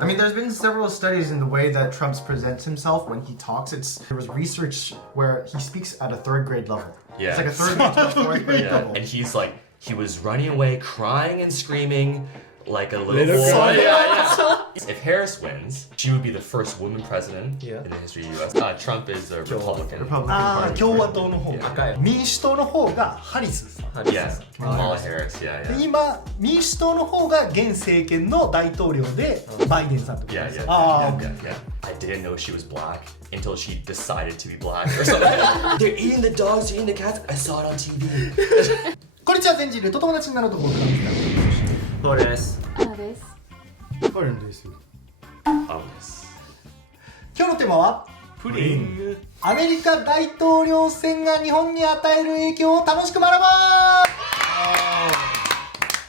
I mean, there's been several studies in the way that Trump presents himself when he talks. There was research where he speaks at a third grade level. Yeah. It's like a third grade to a fourth grade level. And he was running away, crying and screaming like a little Little boy. girl. Yeah. If Harris wins, she would be the first woman president in the history of the U.S. Trump is the Republican. 共和党の方が民主党の方がハリスさん Yeah, Kamala Harris. Yeah, で yeah. 今民主党の方が現政権の大統領でバイデンさんとか Yeah, yeah, あ yeah, yeah, yeah. I didn't know she was black until she decided to be black or something. They're eating the dogs, they're eating the cats. I saw it on TV. こんにちは全人類と友達になろうと僕なんですそうです。そうです。これですよ Ominous. 今日のテーマはプリン。アメリカ大統領選が日本に与える影響を楽しく学ぼう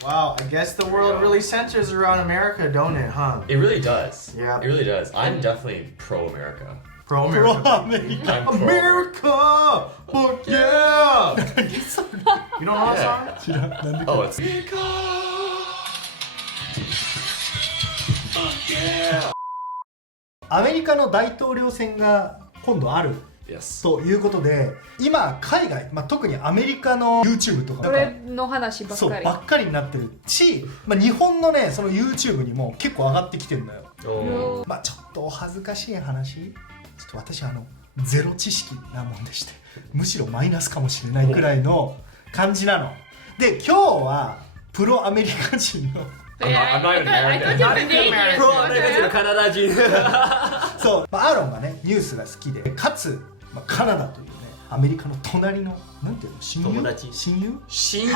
Wow, I guess the world really centers around America, don't it, huh? It really does. Yeah. It really does. I'm definitely pro-America. プロ Pro-America. アメリカ I'm pro-America. America! Fuck yeah! You don't know that song? 知らんなんで Oh, it's... アメリカの大統領選が今度ある Yes. ということで今海外、特にアメリカの YouTube とかそれの話ばっそうかり。ばっかりになってるし、日本のねその YouTube にも結構上がってきてるんだよ。ちょっとお恥ずかしい話、ちょっと私ゼロ知識なもんでして、むしろマイナスかもしれないくらいの感じなの。で今日はプロアメリカ人のI'm not even American. I thought you were Canadian. プロアメリカ人のカナダ人。そう、アーロンがねニュースが好きで、かつ、カナダというねアメリカの隣のなんていうの親友友達親友親友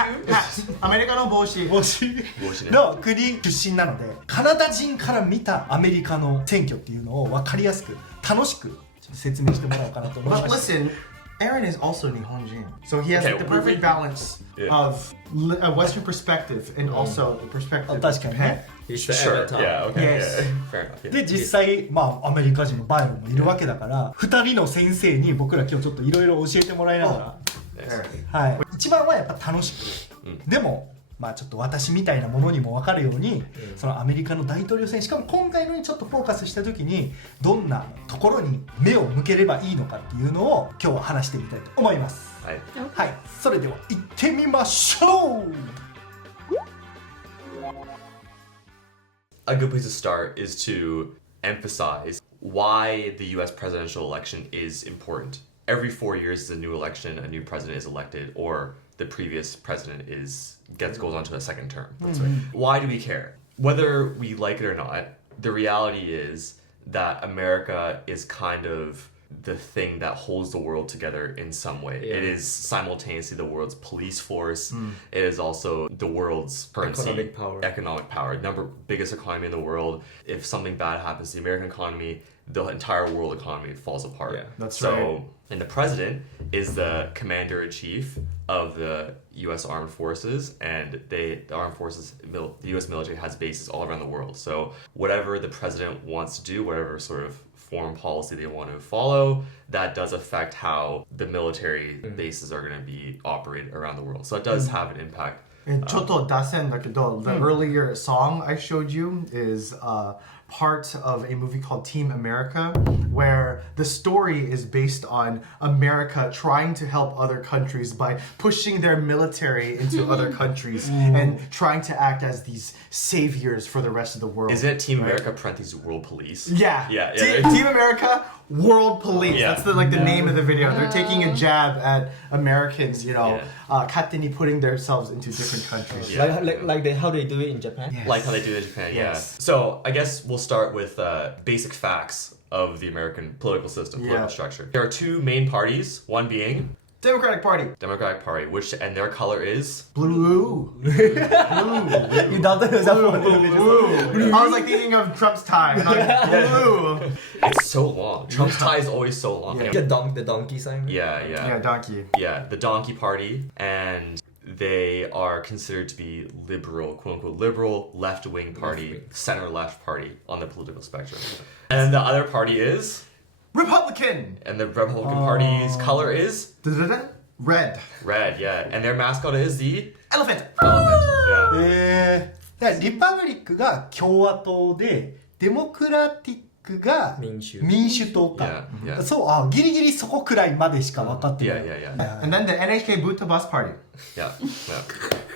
アメリカの帽子。帽子の国出身なので、カナダ人から見たアメリカの選挙っていうのを分かりやすく楽しくちょっと説明してもらおうかなと思い But ます。 listen, Aaron is also Nihonjin. So he has Okay, the perfect balance Yeah. of a Western perspective and also the perspective of 確かに Japan. ね。 He's the Sure. avatar. Yeah, okay. Yes. Yeah. Fair enough. Yeah. で実際、アメリカ人のバイロンもいるわけだから2人の先生に僕ら今日ちょっといろいろ教えてもらいながら、 Aaron. はい、一番はやっぱ楽しく、でもちょっと私みたいなものにも分かるように、そのアメリカの大統領選、しかも今回のにちょっとフォーカスした時にどんなところに目を向ければいいのかっていうのを今日は話してみたいと思います。はい。はい、それでは行ってみましょう。 A good place to start is to emphasize why the US presidential election is important. Every 4 years is a new election, a new president is elected, or the previous president goes on to a second term. That's right. Why do we care? Whether we like it or not, the reality is that America is kind of the thing that holds the world together in some way. Yeah. It is simultaneously the world's police force. It is also the world's currency, economic power. Biggest economy in the world. If something bad happens to the American economy, the entire world economy falls apart. Yeah, that's so, right. And the president is the commander-in-chief of the U.S. Armed Forces, and the Armed Forces, the U.S. military has bases all around the world. So whatever the president wants to do, whatever sort of foreign policy they want to follow, that does affect how the military bases are going to be operated around the world. So it does have an impact. And Choto Dasen Dakedo, the earlier song I showed you is part of a movie called Team America, where the story is based on America trying to help other countries by pushing their military into other countries and trying to act as these saviors for the rest of the world. Isn't it Team America parentheses World Police? Yeah. Yeah. Team America, World Police. Yeah. That's the name of the video. They're taking a jab at Americans, kateni putting themselves into different countries. Yeah. Like how they do it in Japan. Yes. Like how they do it in Japan, yeah. Yes. So I guess we'll start with basic facts of the American political system, political structure. There are two main parties, one being Democratic Party. Democratic Party, and their color is Blue. You don't know Blue. I was like thinking of Trump's tie. Blue. it's so long. Trump's tie is always so long. Yeah. The donkey sign. Yeah. Yeah, donkey. Yeah, the Donkey Party, and they are considered to be liberal, quote unquote liberal, left-wing party, center-left party on the political spectrum. And the other party is, Republican. and the Republican Party's color is Red. red, yeah, and their mascot is the Elephant. elephant. Yeah. リパブリックが共和党でデモクラティックが民主民主党か、 Yeah, yeah. そうギリギリそこくらいまでしか分かってない、 Yeah, yeah, yeah. And then the NHK boot to bus party. Yeah, yeah.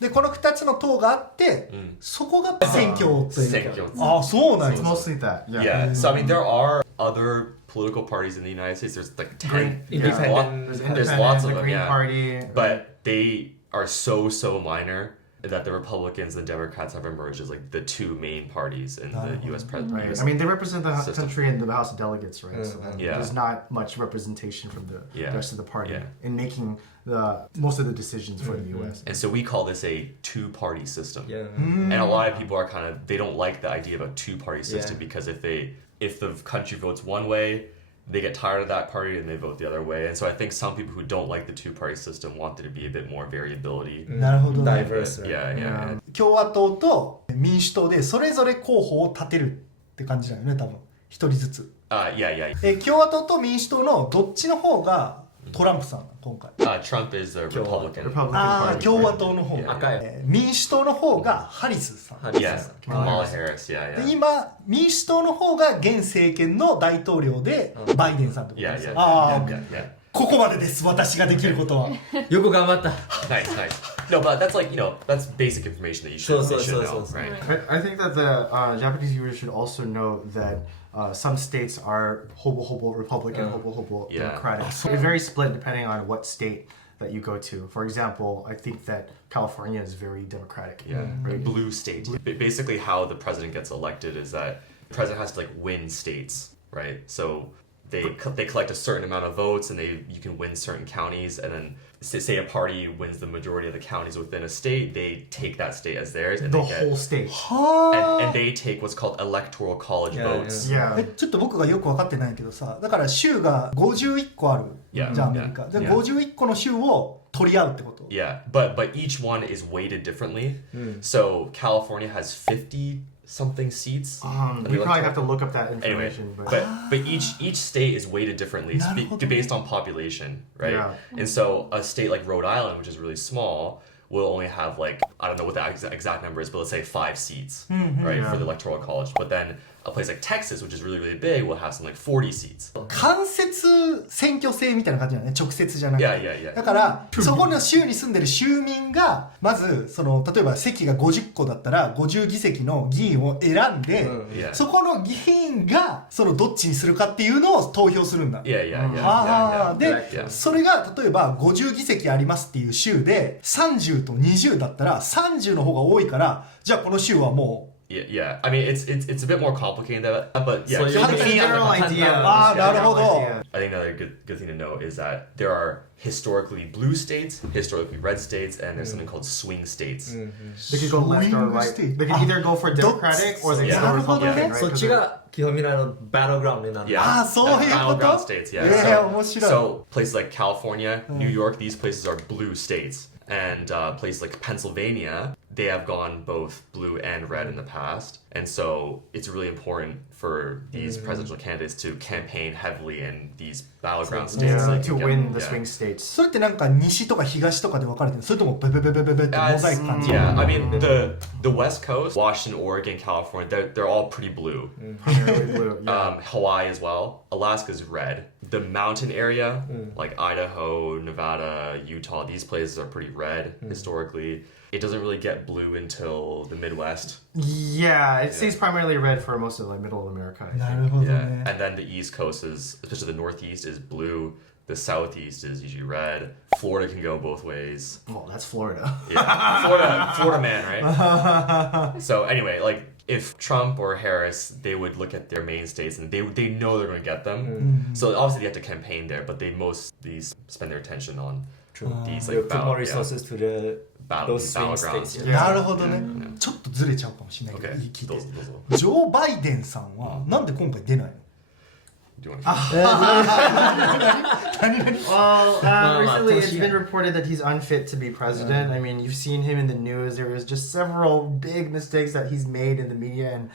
でこの2つの党があって、そこが選挙というか、選挙ああそうなんで It's す mostly that. Yeah. Yeah, so I mean, there are other political parties in the United States. There's like 10. Yeah. Independent. There's lots of the them, Green yeah. Party. But they are so minor that the Republicans and Democrats have emerged as like the two main parties in the U.S. president. Right. I mean, they represent the System. country in the House of Delegates, right? So then Yeah. there's not much representation from the Yeah. rest of the party Yeah. in making most of the decisions for the U.S. And so we call this a two-party system. Yeah. And a lot of people are they don't like the idea of a two-party system Yeah. because if the country votes one way, they get tired of that party and they vote the other way. And so I think some people who don't like the two-party system want there to be a bit more variability. なるほどね Diverse. Yeah, yeah. 共和党と民主党でそれぞれ候補を立てるって感じだよね多分一人ずつ Yeah, yeah. 共和党と民主党のどっちの方がトランプさん今回 Trump is a Republican. Republican ああ Party. 共和党の方 Yeah. 赤い民主党の方がハリスさん Yeah, Kamala Harris. Yeah, で yeah. 今民主党の方が現政権の大統領でバイデンさんってこと Yeah, です yeah, ああ yeah, yeah, yeah. ここまでです私ができることはよく頑張った Nice, nice. No, but that's like, that's basic information that you should, So, you should so, know, so. right? I think that the Japanese viewers should also know that some states are hobo Republican, hobo Yeah. Democratic. It's very split depending on what state that you go to. For example, I think that California is very Democratic. Yeah, Right? blue state. Basically, how the president gets elected is that the president has to like win states, right? So they collect a certain amount of votes, and you can win certain counties, and then say a party wins the majority of the counties within a state, they take that state as theirs, and The they get whole state. and they take what's called electoral college Yeah, votes. Yeah. ちょっと僕がよく分かってないけどさだから州が51個ある Yeah. じゃあアメリカ Yeah. で Yeah. 51個の州を取り合うってこと Yeah, but each one is weighted differently. So California has 50 something seats. We probably have to look up that Anyway, information. but each state is weighted differently based on population, right? Yeah. And so a state like Rhode Island, which is really small, will only have like I don't know what the exact number is, but let's say 5 seats, right, for the electoral college. But then a place like Texas, which is really big, will have something like 40 seats. 間接選挙制みたいな感じだよね直接じゃなくて Yeah, yeah, yeah. だからそこの州に住んでる州民がまず例えば席が50個だったら50議席の議員を選んで、Yeah. そこの議員がどっちにするかっていうのを投票するんだ Yeah, yeah, yeah. あ yeah, あ yeah. で Yeah. それが例えば50議席ありますっていう州で30と20だったら30の方が多いからじゃあこの州はもう Yeah, yeah. I mean, it's a bit more complicated than that, but yeah. So you Have a Yeah. general idea. Ah, Yeah, 나るほど. general idea. I think another good thing to know is that there are historically blue states, historically red states, and there's something called swing states. They could go left or Swing right. state. They could either go for Democratic or they could Yeah. go Republican, Yeah. right? そっちが基本みんなバトルグラウンドになる Yeah. ああそういうこと Battleground states, yeah. 面白い So places like California, New York, these places are blue states. And places like Pennsylvania, they have gone both blue and red in the past. And so it's really important for these presidential candidates to campaign heavily in these battleground states. Yeah, so they to can get- win the yeah. swing states. それってなんか西とか東とかで分かれてるそれともベベベベベベってモザイク感じ Yeah, I mean the West Coast, Washington, Oregon, California, they're all pretty blue. Primarily blue. Yeah. Hawaii as well. Alaska's red. The mountain area, like Idaho, Nevada, Utah, these places are pretty red historically. It doesn't really get blue until the Midwest. Yeah, it stays primarily red for most of like middle of America. I な think. るほど Yeah, ね and then the East Coast is, especially the Northeast, is blue. The Southeast is usually red. Florida can go both ways. Well, that's Florida. Yeah, Florida man, right? So anyway, like if Trump or Harris, they would look at their main states and they know they're going to get them. So obviously they have to campaign there, but these spend their attention on these They'll like put more resources to the those swing battlegrounds. states. Yeah. なるほどねちょっとずれちゃうかもしれないけど Okay, 言い聞いて those. ジョー・バイデンさんはなんで今回出ないの Do you want to? Well, recently it's yeah. been reported that he's unfit to be president. I mean, you've seen him in the news. There was just several big mistakes that he's made in the media, and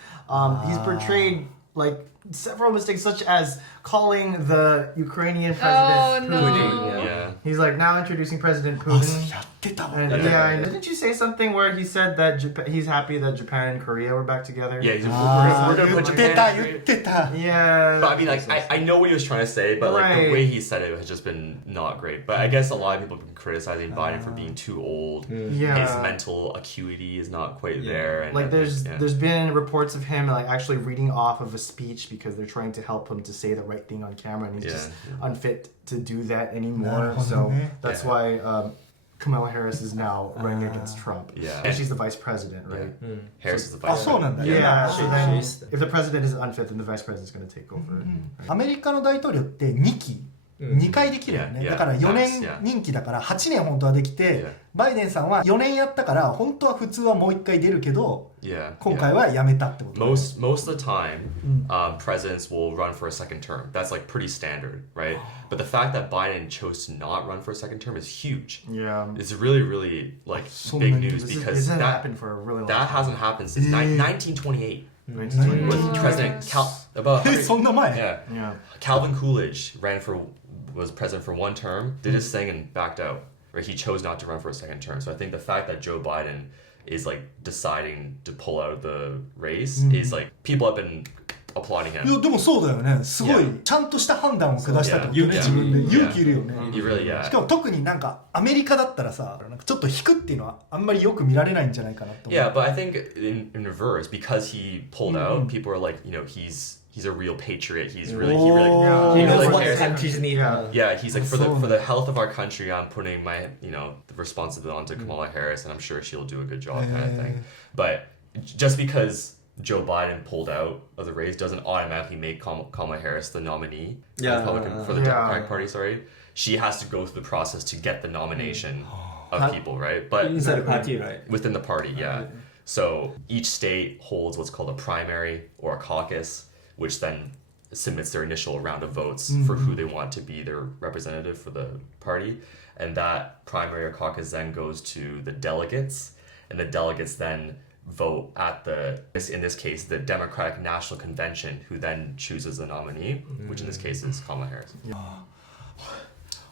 he's portrayed like several mistakes, such as calling the Ukrainian president Oh, no. Putin. Yeah. He's like now introducing President あ Putin. やってたわ And yeah, didn't you say something where he said that he's happy that Japan and Korea were back together? Yeah, Ah, we're gonna put 言ってた Japan. 言ってた Yeah. But I mean, like, I know what he was trying to say, but like Right. the way he said it has just been not great. But I guess a lot of people have been criticizing Biden for being too old. Yeah. His mental acuity is not quite there. And Like there's yeah. there's been reports of him like actually reading off of a speech because they're trying to help him to say the right thing on camera, and he's just unfit to do that anymore. So that's why Kamala Harris is now running against Trump. Yeah. And she's the vice president, right? Harris is the あ vice そうなんだ Yeah. So then, she's- if the president is unfit, then the vice president is going to take over. アメリカの大統領って2期2回できるよね、 Yeah, yeah. だから4年 Yeah. 任期だから8年本当はできて、 Yeah. バイデンさんは4年やったから本当は普通はもう1回出るけど Yeah. 今回はやめたってこと、 Most of the time, presidents will run for a second term. That's like pretty standard, right? But the fact that Biden chose to not run for a second term is huge. Yeah. It's really like So big many- news This because hasn't that happened for a really long that time. hasn't happened since 1928 with 1928. President about えそんな前 yeah. Yeah. Calvin Coolidge was president for one term, did his thing and backed out. Right? He chose not to run for a second term. So I think the fact that Joe Biden is like deciding to pull out of the race is like people have been applauding い him. やでもそうだよねすごい Yeah. ちゃんとした判断を下したってことね Yeah. 自分で Yeah. 勇気いるよね、 You really, yeah. しかも特になんかアメリカだったらさなんかちょっと引くっていうのはあんまりよく見られないんじゃないかなと思う Yeah, but I think in reverse, because he pulled out, people are like, he's a real patriot. He Oh. really He really knows really what cares. countries need. Yeah. Yeah, he's like for So- the health of our country, I'm putting my the responsibility onto Kamala Harris, and I'm sure she'll do a good job, kind of thing. But just because Joe Biden pulled out of the race doesn't automatically make Kamala Harris the nominee for Yeah. the Yeah. Democratic Party. Sorry, she has to go through the process to get the nomination of people, right? But Inside the party, right? within the party, yeah. So each state holds what's called a primary or a caucus, which then submits their initial round of votes for who they want to be their representative for the party. And that primary or caucus then goes to the delegates, and the delegates then vote at in this case, the Democratic National Convention, who then chooses the nominee, which in this case is Kamala Harris.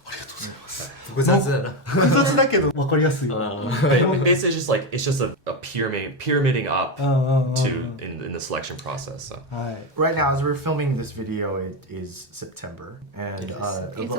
ありがとうございます複雑だな。複雑だけど分かりやすい But basically, it's just a pyramiding up to in the selection process. So. はい Right now, as we're filming this video, it is September, and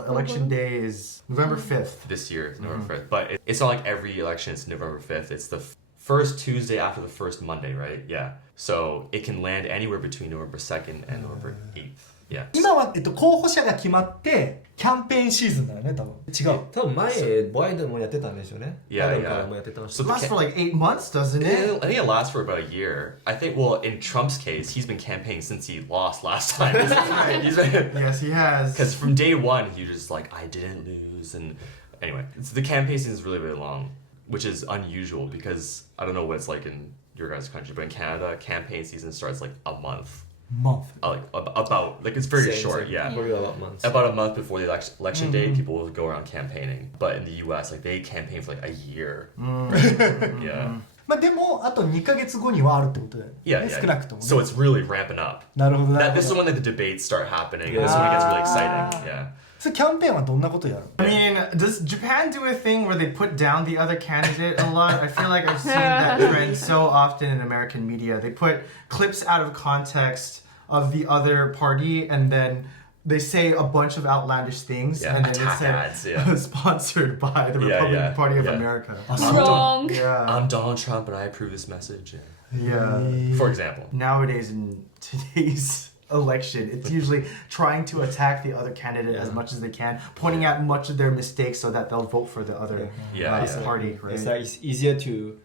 election day is November 5th. This year, November 5th. But it's not like every election is November 5th. It's the first Tuesday after the first Monday, right? Yeah. So it can land anywhere between November 2nd and November 8th. Yeah. 今は、候補者が決まってキャンペーンシーズンだよね多分違う多分前バイデンもやってたんでしょうね。 Yeah, バイデン yeah. からもやってたし So It the lasts for like 8 months, doesn't I it? think it lasts for about a year. I think, well, in Trump's case, he's been campaigning since he lost last time. Yes, he has. Because from day one, he was just like, I didn't lose. And anyway, the campaign season is really, really long, which is unusual because I don't know what it's like in your guys' country, but in Canada, campaign season starts like a month. month Like it's very Same, short, same. yeah. For about months. About a month before the election day, people will go around campaigning. But in the U.S., like they campaign for like a year. Right? Yeah. まあでもあと2ヶ月後にはあるってことだよね Yeah, 少なくと yeah. もね So it's really ramping up. なるほどな This る is ほど when like the debates start happening. This is when it gets really exciting. Yeah. それキャンペーンはどんなことやる I mean, does Japan do a thing where they put down the other candidate a lot? I feel like I've seen that trend so often in American media. They put clips out of context of the other party and then they say a bunch of outlandish things Yeah, and then attack it ads, said yeah. sponsored by the Yeah, Republican yeah, Party of yeah. America. Wrong. Yeah. I'm Donald Trump and I approve this message. Yeah. For example. Nowadays in today's election, it's usually trying to attack the other candidate as much as they can, pointing out much of their mistakes so that they'll vote for the other Yeah, yeah. party, right? It's like it's easier to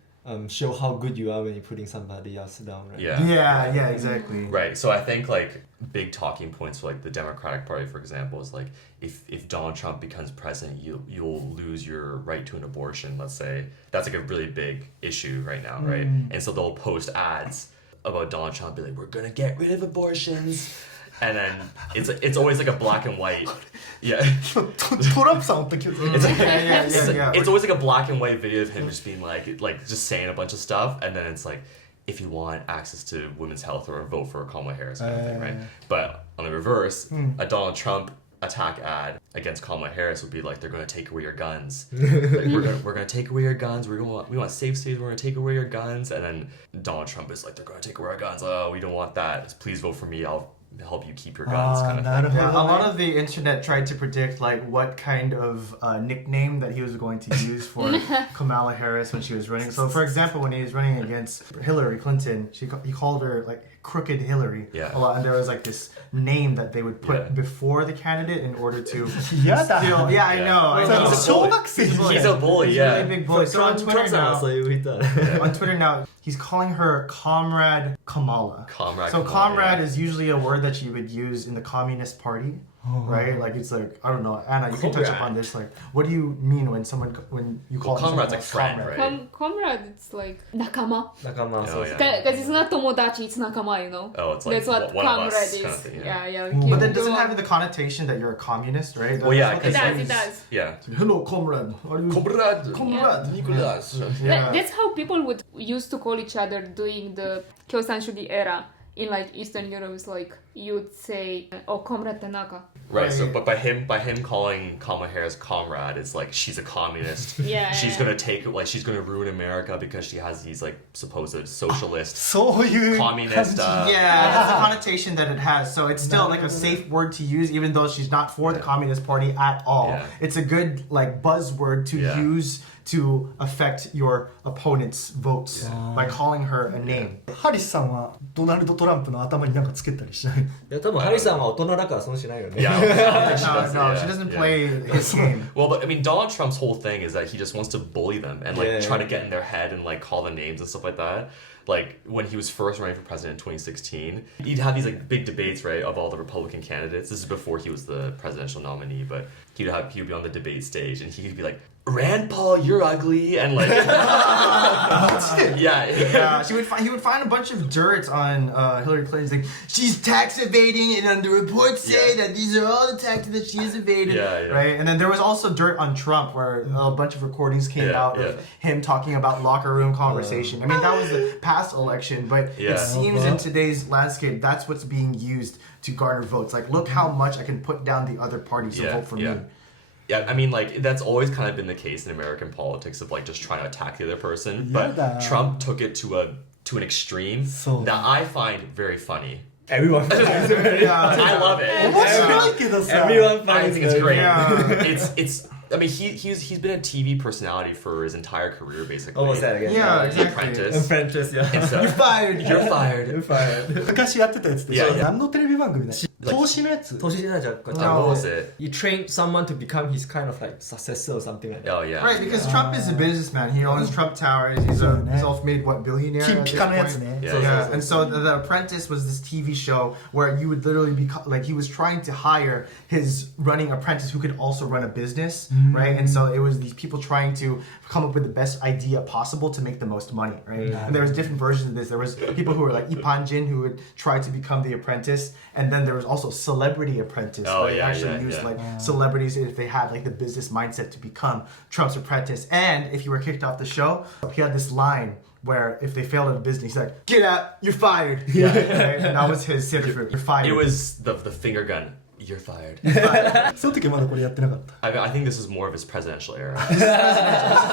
show how good you are when you're putting somebody else down, right? Yeah. Yeah, exactly. Right. So I think like big talking points for like the Democratic Party, for example, is like if Donald Trump becomes president, you'll lose your right to an abortion. Let's say that's like a really big issue right now, right? And so they'll post ads about Donald Trump, be like, we're gonna get rid of abortions, and then it's always like a black and white, yeah. トランプさんおった気がする It's like, yeah. it's always like a black and white video of him just being like just saying a bunch of stuff, and then it's like, if you want access to women's health or vote for Kamala Harris kind of thing, right? But on the reverse, a Donald Trump attack ad against Kamala Harris would be like, they're going to take away your guns. Like, we're gonna take away your guns. We want safe states. We're going to take away your guns. And then Donald Trump is like, they're going to take away our guns. Oh, we don't want that. Please vote for me. I'll help you keep your guns. Kind of thing. Yeah, a lot of the internet tried to predict like what kind of nickname that he was going to use for Kamala Harris when she was running. So, for example, when he was running against Hillary Clinton, he called her like Crooked Hillary a lot, and there was like this name that they would put before the candidate in order to steal. Yeah, I know. He's a bully. He's a really big bully. So on Twitter now, そういう人だ on Twitter now, he's calling her Comrade Kamala. So comrade is usually a word that you would use in the Communist Party. Right? Like it's like, I don't know, Anna, you can touch upon this. Like, what do you mean when you call comrade's like friend, comrade? right? Comrade, it's like 仲間. 仲間 Oh, yeah. Because it's not 友達, it's 仲間, you know? Oh, it's like That's what one of comrade us is. kind of thing. Yeah. But that doesn't have the connotation that you're a communist, right? Well, yeah, It does, it does. Yeah. Hello, comrade. Are you comrade? Nicolas. Yeah. That's how people would used to call each other during the Kyosanshugi era. In like Eastern Europe, it's like you'd say, "Oh, Comrade Tanaka." Right. So, but by him calling Kamala Harris comrade, it's like she's a communist. She's gonna ruin America because she has these like supposed socialist, そういう communist. Yeah, that's the connotation that it has. So it's still like a safe word to use, even though she's not for the Communist Party at all. Yeah. It's a good like buzzword to use to affect your opponent's votes by calling her a name. ハリスさんはドナルド・トランプの頭になんかつけたりしない？いや多分ハリさんは大人だから損しないよね Yeah. No, she doesn't play his game. Well, but I mean, Donald Trump's whole thing is that he just wants to bully them and like try to get in their head and like call them names and stuff like that. Like when he was first running for president in 2016, he'd have these like big debates, right, of all the Republican candidates. This is before he was the presidential nominee, but he would be on the debate stage and he'd be like, Rand Paul, you're ugly, and like, Yeah, he would find a bunch of dirt on Hillary Clinton. He's like, she's tax evading, and the reports say that these are all the taxes that she is evading. Right? And then there was also dirt on Trump, where a bunch of recordings came out of him talking about locker room conversation. I mean, that was the past election, but it seems in today's landscape, that's what's being used to garner votes. Like, look how much I can put down the other party, so vote for me. Yeah, I mean, like, that's always kind of been the case in American politics of, like, just trying to attack the other person. But Trump took it to an extreme that I find very funny. Everyone finds it. I love it. Everyone finds I think it's great. Yeah. It's. I mean, he's been a TV personality for his entire career, basically. Almost that again. Yeah, The exactly. Apprentice. Apprentice, yeah. And so, You're fired. You're fired. You're fired. 昔やってたやつでしょ？何のテレビ番組だ？投資のやつ？投資じゃないじゃん。What was it? You train someone to become his kind of like successor or something like that. Oh yeah. Right, because Trump is a businessman. He owns Trump Towers. He's a self-made billionaire. at this 金ピカのやつ point. ね。 Yeah. And so the Apprentice was this TV show where you would literally be like, he was trying to hire his running apprentice who could also run a business, right? And so it was these people trying to come up with the best idea possible to make the most money, right? And there was different versions of this. There was people who were like Ipanjin who would try to become the apprentice, and then there was also Celebrity Apprentice. Where they actually used like celebrities if they had like the business mindset to become Trump's apprentice. And if you were kicked off the show, he had this line where if they failed at a business, he's like, "Get out, you're fired." Right? And that was his citrus. You're fired. It was the finger gun. You're fired. その時はまだこれやってなかった。 I mean, I think this is more of his presidential era.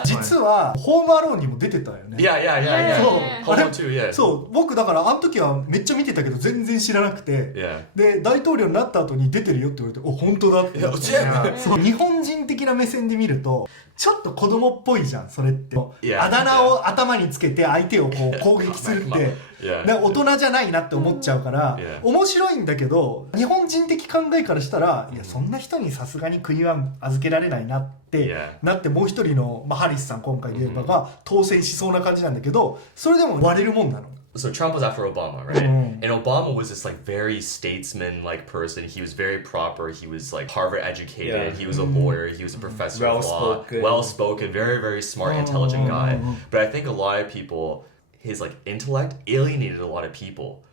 実はホームアローンにも出てたよね。 Yeah. そう Home Alone 2, yeah. そう僕だからあの時はめっちゃ見てたけど全然知らなくて、 Yeah. で大統領になった後に出てるよって言われて、お本当だってなって。 そう日本人的な目線で見るとちょっと子供っぽいじゃんそれって。 Yeah. あだ名を頭につけて相手をこう攻撃するって。Yeah. 大人じゃないなって思っちゃうから、 Yeah. 面白いんだけど日本人的考えからしたらいやそんな人にさすがに国は預けられないなって、 Yeah. なってもう一人の、ハリスさん今回で言えばが当選しそうな感じなんだけどそれでも割れるもんなの。 So Trump was after Obama, right? And Obama was this like very statesman-like person. He was very proper. He was like Harvard educated. He was a lawyer. He was a professor of law. Well-spoken, very, very smart, intelligent guy. But I think a lot of people, his like intellect alienated a lot of people.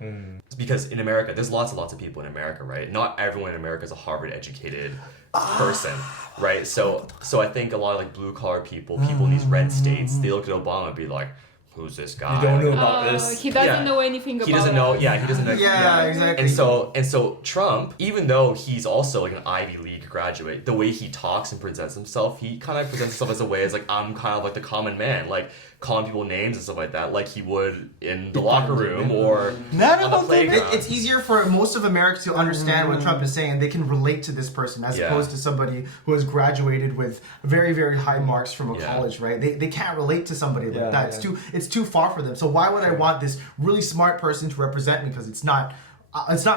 Because in America, there's lots and lots of people in America, right? Not everyone in America is a Harvard educated person, right? So I think a lot of like blue collar people in these red states, they look at Obama and be like, who's this guy? You don't know about this. He doesn't Yeah. know anything about He doesn't know. us. Yeah, he doesn't know. Yeah, exactly. And so Trump, even though he's also like an Ivy League graduate, the way he talks and presents himself, he kind of presents himself as a way as like I'm kind of like the common man, like calling people names and stuff like that, like he would in the locker room or Not on the about playground. It's easier for most of America to understand what Trump is saying, and they can relate to this person as Yeah. opposed to somebody who has graduated with very, very high marks from a Yeah. college, right? They can't relate to somebody like Yeah, that. yeah. It's too far for them. So why would I want this really smart person to represent me? Because it's not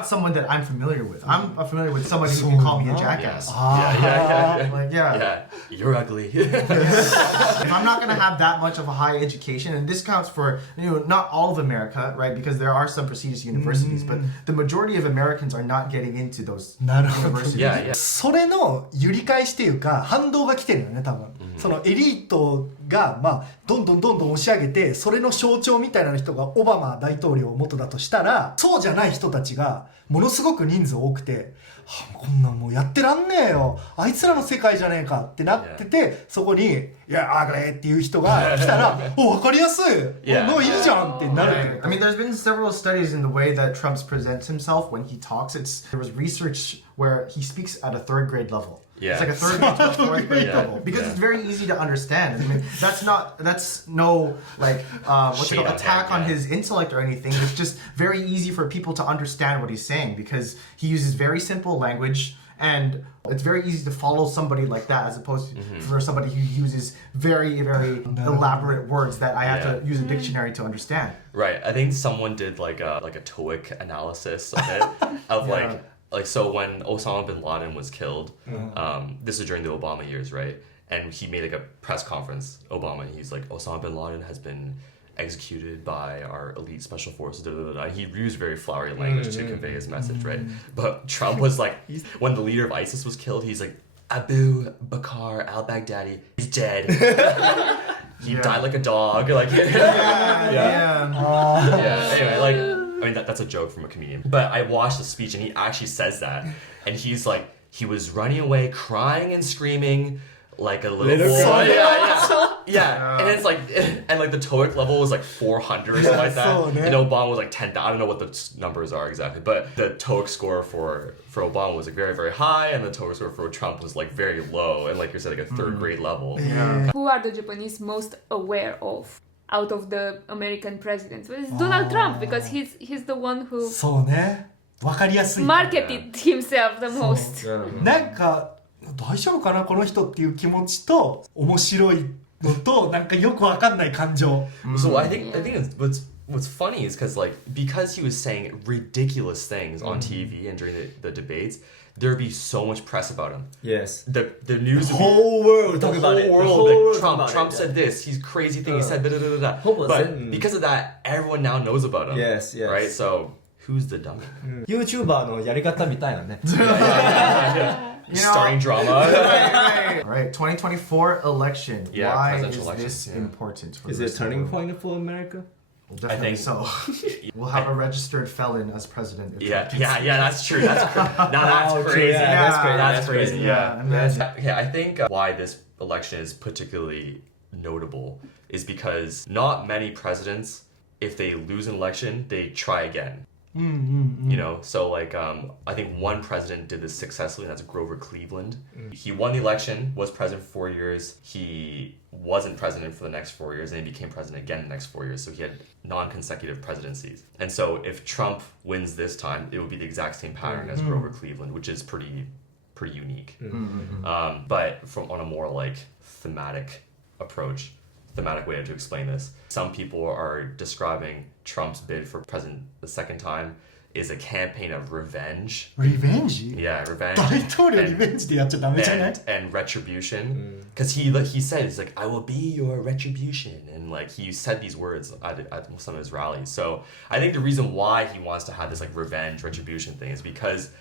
someone that I'm familiar with. I'm familiar with somebody who can call me a Yes. jackass. Yeah. Like, yeah. Yeah, you're ugly. If I'm not going to have that much of a high education, and this counts for not all of America, right? Because there are some prestigious universities, but the majority of Americans are not getting into those なるほど universities. yeah, yeah. それの揺り返しっていうか反動が来てるよね多分、そのエリートがまあどんどん押し上げてそれの象徴みたいな人がオバマ大統領元だとしたらそうじゃない人たちがものすごく人数多くて、はあ、こんなんもうやってらんねえよあいつらの世界じゃねえかってなってて、そこに「いやあがれ」っていう人が来たら「お分かりやすい、Yeah. もういいじゃん」ってなるっていう I mean, there's been several studies in the way that Trump presents himself when he talks. There was research where he speaks at a third grade level. Yeah. It's like a third grade to a fourth grade Yeah. level because Yeah. it's very easy to understand. I mean, that's no like what's it Shade called, on attack him, on yeah. his intellect or anything. It's just very easy for people to understand what he's saying because he uses very simple language. And it's very easy to follow somebody like that as opposed to for somebody who uses very, very elaborate words that I have to use a dictionary to understand. Right. I think someone did like a TOEIC analysis of it of Yeah. like so when Osama bin Laden was killed, this is during the Obama years, right? And he made like a press conference, Obama, and he's like, Osama bin Laden has been executed by our elite special forces. Da, da, da, da. He used very flowery language to convey his message, right? But Trump was like, when the leader of ISIS was killed, he's like, Abu Bakr al-Baghdadi, he's dead. He died like a dog. Like, Yeah. Anyway, like, I mean, that's a joke from a comedian. But I watched the speech and he actually says that. And he's like, he was running away, crying and screaming like a little boy. girl. Yeah. And it's like, and like the TOEIC level was like 400 or something like that. So, And Obama was like 10,000. I don't know what the numbers are exactly. But the TOEIC score for Obama was like very, very high. And the TOEIC score for Trump was like very low. And like you said, like a third grade level. Who are the Japanese most aware of out of the American presidents? Well, it's Donald Trump because he's the one who そうね分かりやすい marketed himself the most. なんか大丈夫かなこの人っていう気持ちと面白いのとなんかよくわかんない感情 So I think what's funny is because he was saying ridiculous things on TV and during the debates, there'd be so much press about him. Yes. The news would be, Whole world the talk whole about it. world, The whole like, world Trump talk about Trump it, said this, he's crazy thing he said da da da da da. Hopeless, But because of that, everyone now knows about him. Yes, yes. Right? So who's the dummy? YouTuber のやり方みたいなね。 Starting drama. All right, 2024 election. Yeah, Why is presidential election, this yeah. important? For Is the it a rest of the turning world? point for America? Well, definitely I think- so. We'll have a registered felon as president. if Trump gets Yeah, that's true. That's now that's Oh, true, crazy. yeah, that's crazy, That's that's crazy. crazy. Yeah, imagine. Okay, I think why this election is particularly notable is because not many presidents, if they lose an election, they try again. You know, so like I think one president did this successfully, and that's Grover Cleveland. He won the election, was president for 4 years. He wasn't president for the next 4 years, and he became president again the next 4 years. So he had non-consecutive presidencies. And so if Trump wins this time, it would be the exact same pattern as Grover Cleveland, which is pretty unique. But on a more like thematic way to explain this, some people are describing Trump's bid for president the second time is a campaign of revenge. リベンジ Yeah, revenge. 大統領リベンジでやっちゃダメじゃない and retribution. Because he said, he's like, I will be your retribution. And like he said these words at some of his rallies. So I think the reason why he wants to have this like revenge retribution thing is because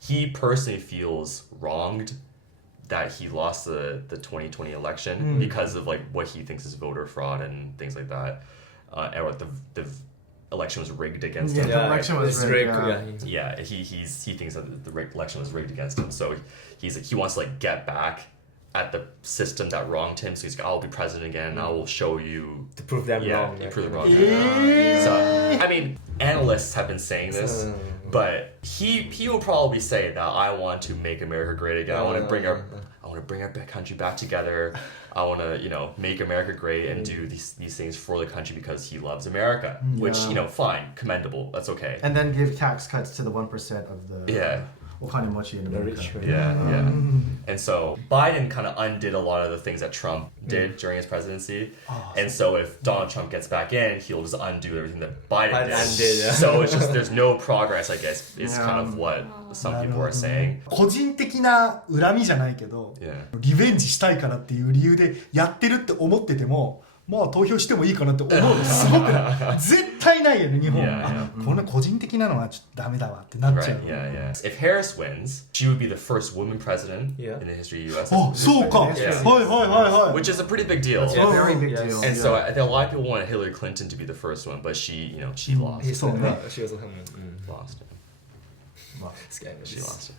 he personally feels wronged that he lost the 2020 election because of like what he thinks is voter fraud and things like that. And what the election was rigged against him. The election was it's rigged, rigged, yeah. Yeah, he thinks that the election was rigged against him. So he's like he wants to like get back at the system that wronged him. So he's like, I'll be president again and I will show you To prove them wrong. to prove them wrong. So I mean, analysts have been saying this, but he will probably say that I want to make America great again. I want to bring our country back together. I want to, make America great and do these things for the country because he loves America, which, fine, commendable. That's okay. And then give tax cuts to the 1% of the お金持ち in America. Yeah. And so Biden kind of undid a lot of the things that Trump did during his presidency. And so if Donald Trump gets back in, he'll just undo everything that Biden did. So it's just, there's no progress, I guess, is kind of what some people are saying. 個人的な恨みじゃないけど、リベンジしたいからっていう理由でやってるって思ってても、まあ投票してもいいかなって思うのすごくない絶対ないよね日本。こんな個人的なのはちょっとダメだわってなっちゃう。If Harris wins, she would be the first woman president in the history of the U.S. あ、そうか。はい。Which is a pretty big deal. Yeah, very big deal. And so I think a lot of people wanted Hillary Clinton to be the first one, but she lost. そうね。Lost. She lost it.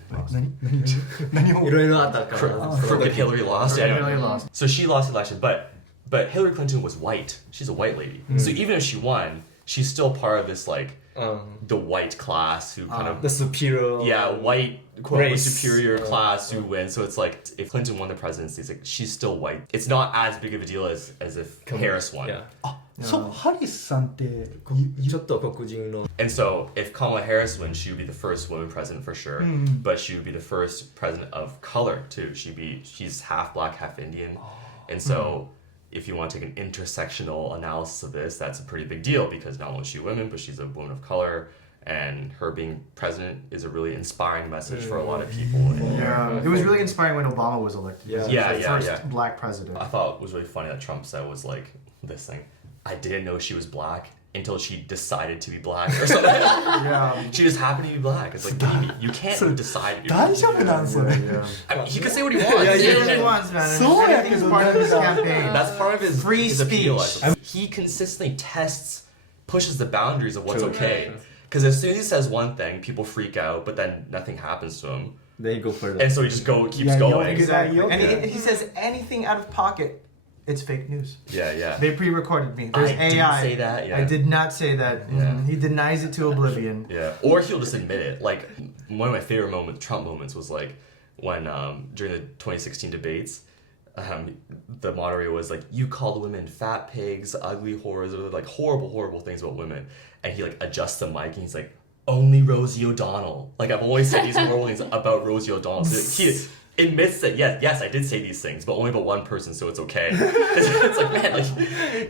何をいろいろあったから。Freaking Hillary lost. Hillary lost. So she lost the election, but Hillary Clinton was white. She's a white lady. So even if she won, she's still part of this the white class who kind of the superior. White quote superior class who wins. So it's like if Clinton won the presidency, it's like she's still white. It's not as big of a deal as if Harris won. そう、ハリスさんってちょっと黒人の。 And so if Kamala Harris wins, she would be the first woman president for sure. But she would be the first president of color too. She's half black, half Indian. And so if you want to take an intersectional analysis of this, that's a pretty big deal because not only is she a woman, but she's a woman of color. And her being president is a really inspiring message for a lot of people. It was really inspiring when Obama was elected. He was the first black president. I thought it was really funny that Trump said was like this thing. I didn't know she was black until she decided to be black or something. She just happened to be black. It's like, baby, you can't decide. 大丈夫なんですよね。 I mean, he can say what he wants. He wants, man. So Everything's part of his campaign. That's part of his Free his appeal. speech. He consistently pushes the boundaries of what's okay. Because as soon as he says one thing, people freak out, but then nothing happens to him. They go further. And so he just keeps going. Exactly. And if he says anything out of pocket, it's fake news. Yeah. They pre-recorded me. There's AI. Didn't say that. Yeah. I did not say that. He denies it to oblivion. Yeah. Or he'll just admit it. Like one of my favorite Trump moments was like when during the 2016 debates, the moderator was like, "You call the women fat pigs, ugly whores, like horrible things about women," and he like adjusts the mic and he's like, "Only Rosie O'Donnell. Like I've always said these horrible things about Rosie O'Donnell." So he admits that yes, I did say these things, but only about one person, so it's okay. It's like, man,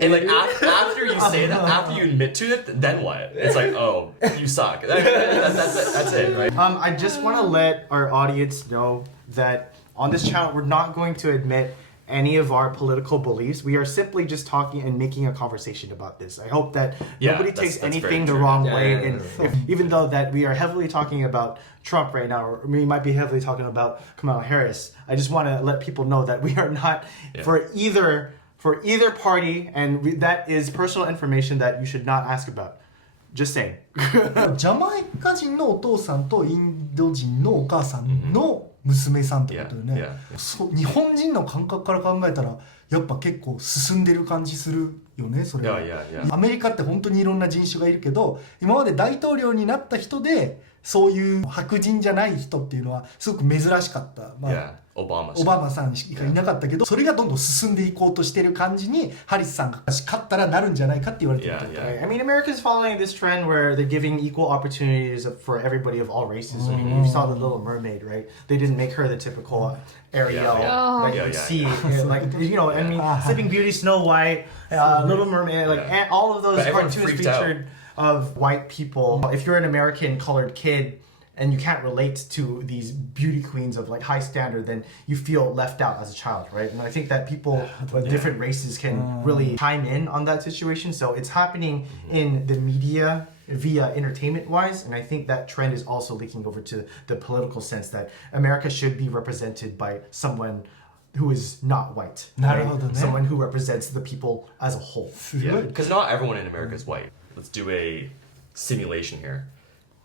and after you say that, after you admit to it, then what? It's like, oh, you suck. That's it, right? I just want to let our audience know that on this channel, we're not going to admit any of our political beliefs. We are simply just talking and making a conversation about this. I hope that nobody takes anything the wrong way. And even though that we are heavily talking about Trump right now, or we might be heavily talking about Kamala Harris, I just want to let people know that we are not for either party, and that is personal information that you should not ask about. Just saying. ジャマイカ人のお父さんとインド人のお母さんの娘さんってことよね。そう、日本人の感覚から考えたらやっぱ結構進んでる感じするよね、それは。アメリカって本当にいろんな人種がいるけど、今まで大統領になった人でそういう白人じゃない人っていうのはすごく珍しかった。オバマさんしかいなかったけど、それがどんどん進んでいこうとしてる感じにハリスさんが勝ったらなるんじゃないかって言われてる。I mean, America is following this trend where they're giving equal opportunities for everybody of all races. I mean, you saw the Little Mermaid, right? They didn't make her the typical Ariel that you see, like I mean, Sleeping Beauty, Snow White, Little Mermaid, like all of those cartoons featured of white people. If you're an American colored kid and you can't relate to these beauty queens of like high standard, then you feel left out as a child, right? And I think that people with different races can really chime in on that situation. So it's happening in the media via entertainment wise, and I think that trend is also leaking over to the political sense that America should be represented by someone who is not white, right? Someone who represents the people as a whole. Yeah, because not everyone in America is white. Let's do a simulation here.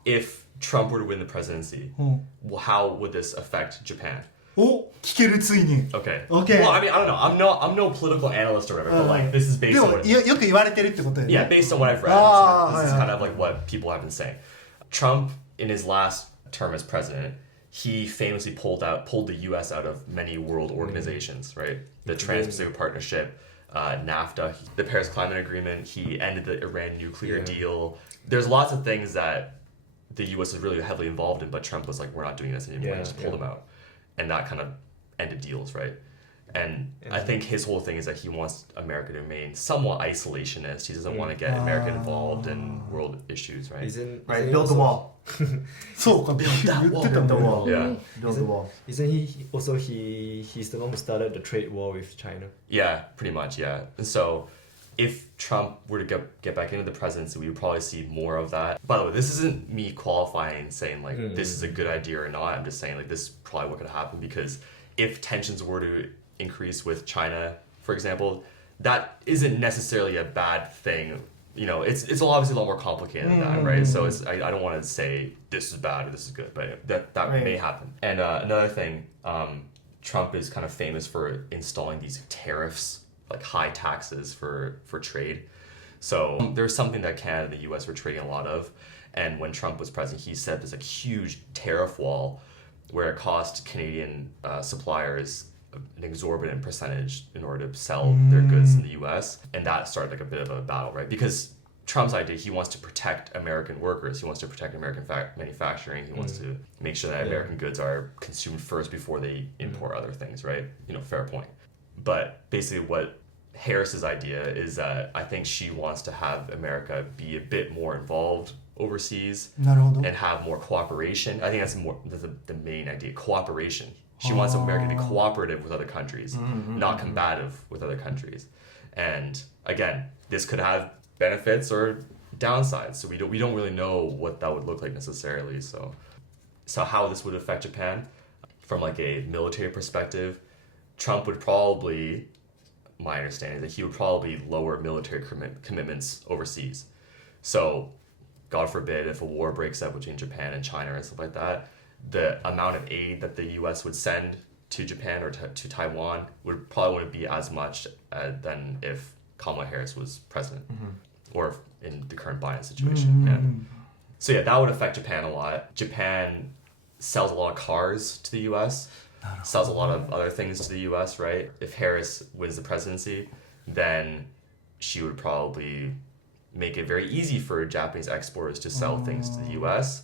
If Trump were to win the presidency, how would this affect Japan? お、聞けるついに。 Okay. Okay. Well, I mean, I don't know. I'm no political analyst or whatever, but like this is で based on も what よく言われてるってことよね。 yeah, based on what I've read. This is kind of like what people have been saying. Trump, in his last term as president, he famously pulled the U.S. out of many world organizations, right? The Trans-Pacific Partnership, NAFTA, the Paris Climate Agreement. He ended the Iran nuclear deal. There's lots of things that the U.S. is really heavily involved in, but Trump was like, we're not doing this anymore. He just pulled them out. And that kind of ended deals, right? And I think his whole thing is that he wants America to remain somewhat isolationist. He doesn't want to get America involved in world issues, right? Right, build the wall. そうか、言ってた Build the もん wall. ね。 Yeah. Build the wall. Isn't he's the one who started the trade war with China? Yeah, pretty much, yeah. And so if Trump were to get back into the presidency, we would probably see more of that. By the way, this isn't me qualifying saying like this is a good idea or not. I'm just saying like this is probably what could happen because if tensions were to increase with China, for example, that isn't necessarily a bad thing. You know, it's obviously a lot more complicated than that, right? So I don't want to say this is bad or this is good, but that Right. may happen. And another thing, Trump is kind of famous for installing these tariffs, like high taxes for trade. So there's something that Canada and the US were trading a lot of. And when Trump was president, he set this like huge tariff wall where it cost Canadian suppliers an exorbitant percentage in order to sell their goods in the US. And that started like a bit of a battle, right? Because Trump's idea, he wants to protect American workers. He wants to protect American manufacturing. He wants to make sure that American goods are consumed first before they import other things, right? You know, fair point. But basically what Harris's idea is that I think she wants to have America be a bit more involved overseas なるほど。 and have more cooperation. I think that's the main idea, cooperation. She wants America to be cooperative with other countries, not combative with other countries. And again, this could have benefits or downsides. So we don't really know what that would look like necessarily. So how this would affect Japan from like a military perspective, Trump would probably, my understanding is that he would probably lower military commitments overseas. So God forbid if a war breaks out between Japan and China and stuff like that, the amount of aid that the U.S. would send to Japan or to Taiwan would probably wouldn't be as much than if Kamala Harris was president or in the current Biden situation. Yeah. So yeah, that would affect Japan a lot. Japan sells a lot of cars to the U.S., sells a lot of other things to the U.S., right? If Harris wins the presidency, then she would probably make it very easy for Japanese exporters to sell things to the U.S.,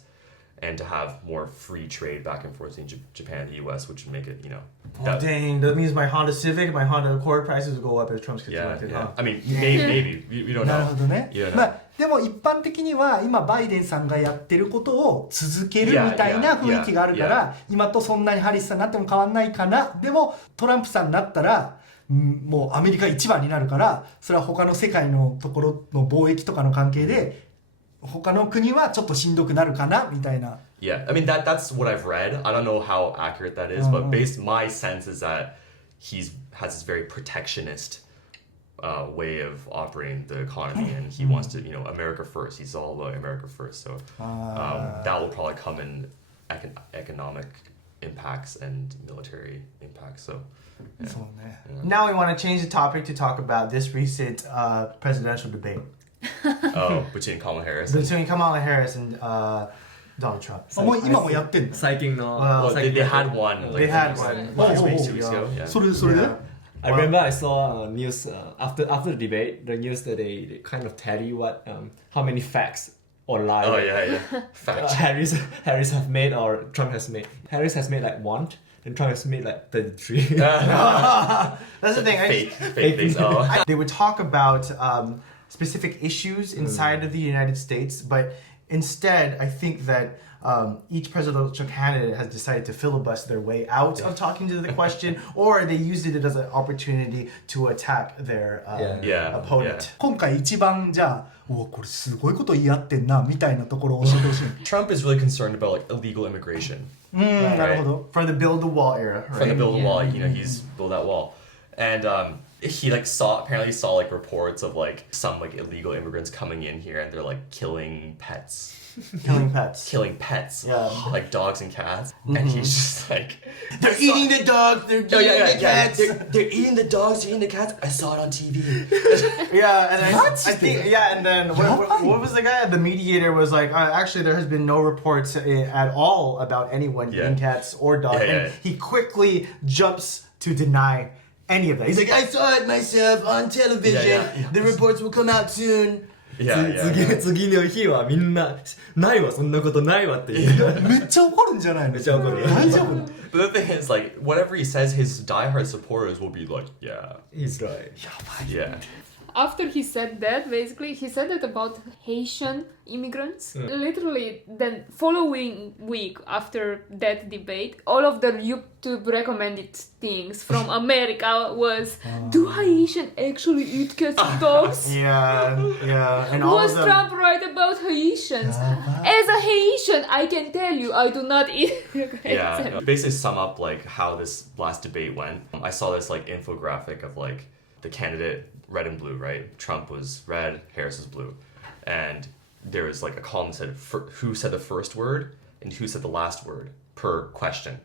and to have more free trade back and forth between Japan and the U.S., which would make it, you know... Oh, dang, that means my Honda Civic, my Honda Accord prices will go up if Trump gets elected, huh? I mean, maybe. You don't なる know. ほどね You don't know. まあでも一般的には今バイデンさんがやってることを続けるみたいな雰囲気があるから今とそんなにハリスさんになっても変わんないかな。でもトランプさんになったらもうアメリカ一番になるからそれは他の世界のところの貿易とかの関係で他の国はちょっとしんどくなるかなみたいな。 Yeah, I mean, that's what I've read. I don't know how accurate that is, but my sense is that has this very protectionist way of operating the economy, and he wants to, you know, America first. He's all about America first. So that will probably come in economic impacts and military impacts. So yeah. そうね。 Now we want to change the topic to talk about this recent presidential debate Oh, between Kamala Harris. between Kamala Harris and Donald Trump. もう今もやってんの？最近の Well, they had one. They had one last week, 2 weeks ago. Yeah. それで Yeah. I remember I saw news after the debate, the news that they kind of tell you what how many facts or lies Oh yeah. Fact. Harris have made or Trump has made. Harris has made like 1, and Trump has made like 33. That's the thing. Fake things. Oh. They would talk about specific issues inside of the United States, but instead, I think that each presidential candidate has decided to filibuster their way out of talking to the question, or they used it as an opportunity to attack their opponent. 今回一番じゃあうわこれすごいこと言い合ってんなみたいなところを教えてほしい。 Trump is really concerned about like illegal immigration. なるほど。 From the build the wall era, From the right? build a wall, you know, he's built that wall. And he like apparently saw like reports of like some like illegal immigrants coming in here and they're like killing pets. Killing pets. Yeah. Like dogs and cats. And he's just like, They're eating the dogs. They're eating the cats. They're eating the dogs, they're eating the cats. I saw it on TV. Yeah, and I think, yeah, and then what was the guy? The mediator was like, actually, there has been no reports at all about anyone eating cats or dogs. And he quickly jumps to deny any of that. He's like, I saw it myself on television. The reports will come out soon. 次の日はみんなないわそんなことないわって言うめっちゃ怒るんじゃないの？めっちゃ怒る大丈夫？ But the thing is, like, whatever he says, his diehard supporters will be like, yeah. He's right. Yeah. After he said that, basically, he said that about Haitian immigrants. Literally, then following week after that debate, all of the YouTube recommended things from America was, do Haitian actually eat cats and dogs? Yeah. And all Was of them, Trump right about Haitians? As a Haitian, I can tell you, I do not eat cats. Yeah. Basically sum up, like, how this last debate went. I saw this, like, infographic of, like, the candidate red and blue, right? Trump was red, Harris was blue. And there was like a column that said who said the first word and who said the last word per question,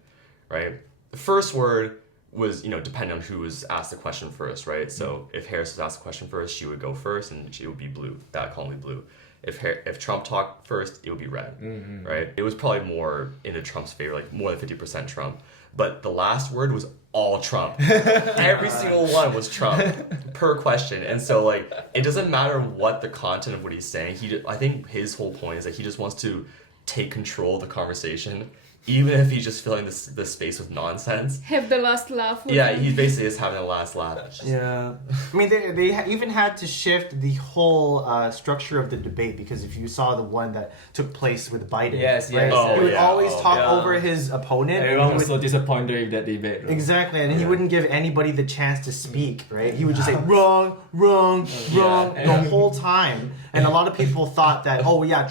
right? The first word was, depending on who was asked the question first, right? So if Harris was asked the question first, she would go first and she would be blue. That column would be blue. If Trump talked first, it would be red, right? It was probably more into Trump's favor, like more than 50% Trump. But the last word was all Trump. Every single one was Trump per question. And so, like, it doesn't matter what the content of what he's saying. I think his whole point is that he just wants to take control of the conversation, even if he's just filling the space with nonsense. Have the last laugh. Yeah, he basically is having the last laugh. Yeah. I mean, they even had to shift the whole structure of the debate because if you saw the one that took place with Biden, Yes. he would always talk over his opponent. Everyone was so disappointed in that debate. Right? Exactly, and he wouldn't give anybody the chance to speak, right? He would just say, wrong, the whole time. And a lot of people thought that,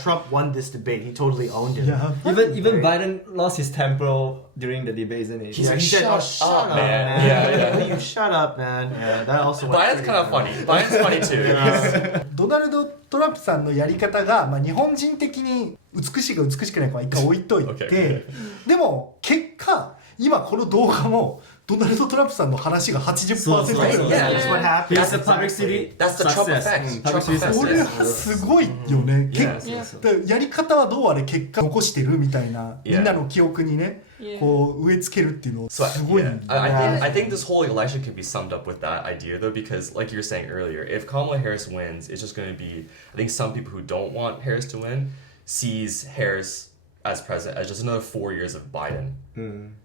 Trump won this debate. He totally owned it. Yeah. Even Biden lost his temper during the debate, isn't it? He said, shut up, man. Yeah. You shut up, man. Yeah, that also went Biden's kind of funny. Biden's funny too. ドナルド・トランプさんのやり方が、日本人的に美しいか美しくないかは一回置いといて、でも結果今この動画もドナルド・トランプさんの話が 80% ぐらい。 Yeah, that's what happened. That's the public city. That's the Trump effect. Public city これはすごいよね。Yeah. やり方はどうあれ結果残してるみたいな、みんなの記憶にね、こう植え付けるっていうのすごい。I think this whole election can be summed up with that idea though, because like you were saying earlier, if Kamala Harris wins, it's just going to be, I think some people who don't want Harris to win sees Harris as president as just another 4 years of Biden,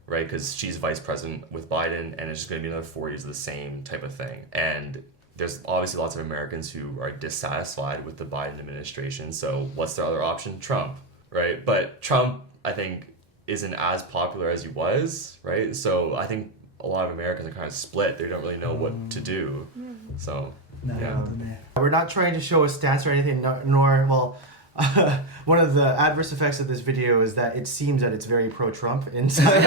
right? Because she's vice president with Biden, and it's just going to be another 4 years of the same type of thing. And there's obviously lots of Americans who are dissatisfied with the Biden administration. So what's their other option? Trump, right? But Trump, I think, isn't as popular as he was, right? So I think a lot of Americans are kind of split. They don't really know what to do. So, yeah. We're not trying to show a stats or anything, one of the adverse effects of this video is that it seems that it's very pro-Trump inside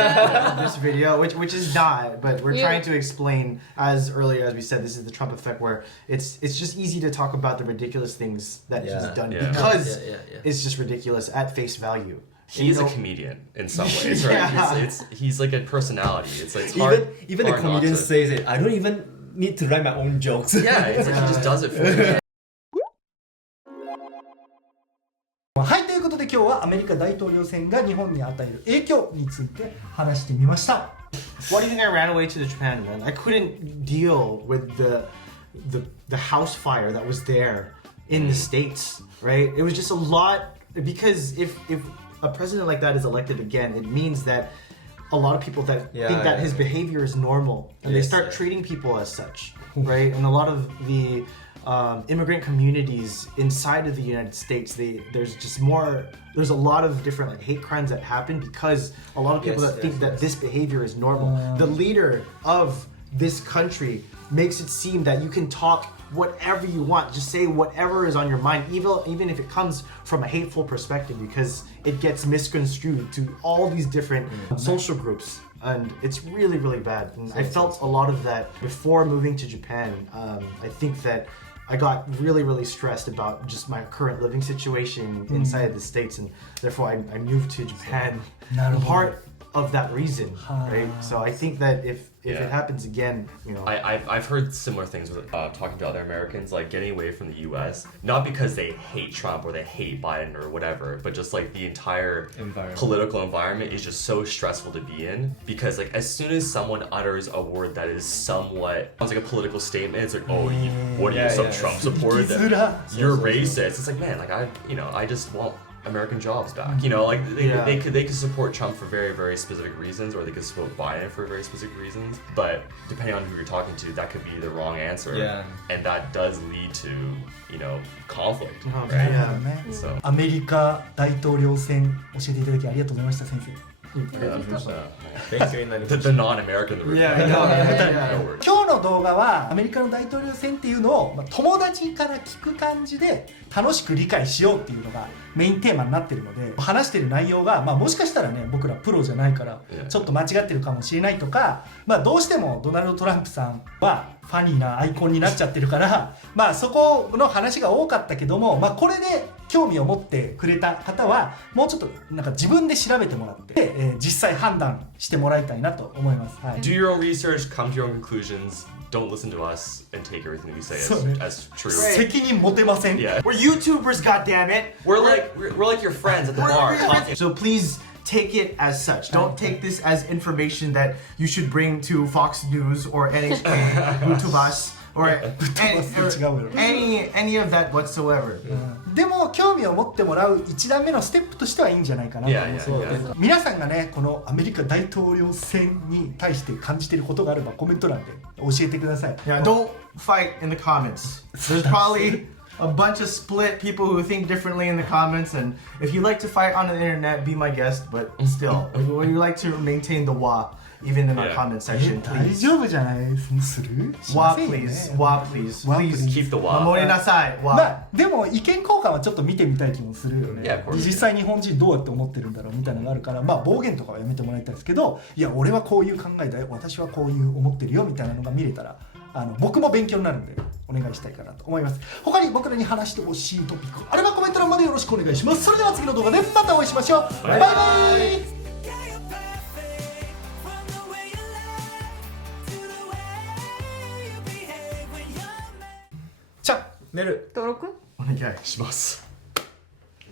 this video, which is not, but we're trying to explain, as earlier as we said, this is the Trump effect where it's just easy to talk about the ridiculous things that he's done because it's just ridiculous at face value. He's a comedian in some ways, right? He's like a personality. It's hard. Even the comedian says it. I don't even need to write my own jokes. Yeah, it's like he just does it for me. はい、ということで今日はアメリカ大統領選が日本に与える影響について話してみました。 Why do you think I ran away to Japan, man? I couldn't deal with the house fire that was there in the States, right? It was just a lot, because if a president like that is elected again, it means that a lot of people that think that his behavior is normal, and they start treating people as such, right? And a lot of the immigrant communities inside of the United States, there's a lot of different hate crimes that happen because a lot of people think that this behavior is normal. The leader of this country makes it seem that you can talk whatever you want. Just say whatever is on your mind, even if it comes from a hateful perspective, because it gets misconstrued to all these different social groups. And it's really, really bad. And I felt a lot of that before moving to Japan. I think that I got really, really stressed about just my current living situation inside the States, and therefore I moved to Japan. Part of that reason, right? So I think that if it happens again, you know, I've heard similar things with talking to other Americans, like getting away from the U.S. not because they hate Trump or they hate Biden or whatever, but just like the entire political environment is just so stressful to be in, because like as soon as someone utters a word that is somewhat sounds like a political statement, it's like, oh, what are you, some Trump supporter? You're racist. It's like, man, like I just want American jobs back. You know, like they could support Trump for very, very specific reasons, or they could support Biden for very specific reasons. But depending on who you're talking to, that could be the wrong answer. And that does lead to, you know, conflict. Right? So アメリカ大統領選教えていただきありがとうございました先生。the non-American version. No 今日の動画はアメリカの大統領選っていうのを友達から聞く感じで楽しく理解しようっていうのがメインテーマになってるので、話してる内容が、もしかしたらね僕らプロじゃないからちょっと間違ってるかもしれないとか、どうしてもドナルド・トランプさんはファニーなアイコンになっちゃってるからそこの話が多かったけども、これで興味を持ってくれた方はもうちょっとなんか自分で調べてもらって、実際判断してもらいたいなと思います。Do your own research, come to your own conclusions. Don't listen to us and take everything we say as true. 責任持てません。 Yeah. we're YouTubers, goddammit. We're like your friends at the bar talking. So please take it as such. Don't take this as information that you should bring to Fox News or NHK, YouTubers, or any of that whatsoever. でも興味を持ってもらう1段目のステップとしてはいいんじゃないかなと思います。皆さんがねこのアメリカ大統領選に対して感じていることがあればコメント欄で教えてください。Yeah, don't fight in the comments. There's probably a bunch of split people who think differently in the comments, and if you like to fight on the internet, be my guest, but still, we like to maintain the wa even in our comment section. 大 Please. 丈夫じゃないする Wa please. Wa please. Please Keep the wa. 守りなさい。Wa. でも意見交換はちょっと見てみたい気もするよね。 Yeah, of course. 実際日本人どうやって思ってるんだろうみたいなのがあるから暴言とかはやめてもらいたいですけど、いや俺はこういう考えだよ、私はこういう思ってるよみたいなのが見れたら僕も勉強になるんでお願いしたいかなと思います。他に僕らに話してほしいトピックあればコメント欄までよろしくお願いします。それでは次の動画でまたお会いしましょう。バイバイ。じゃあメルお願いします。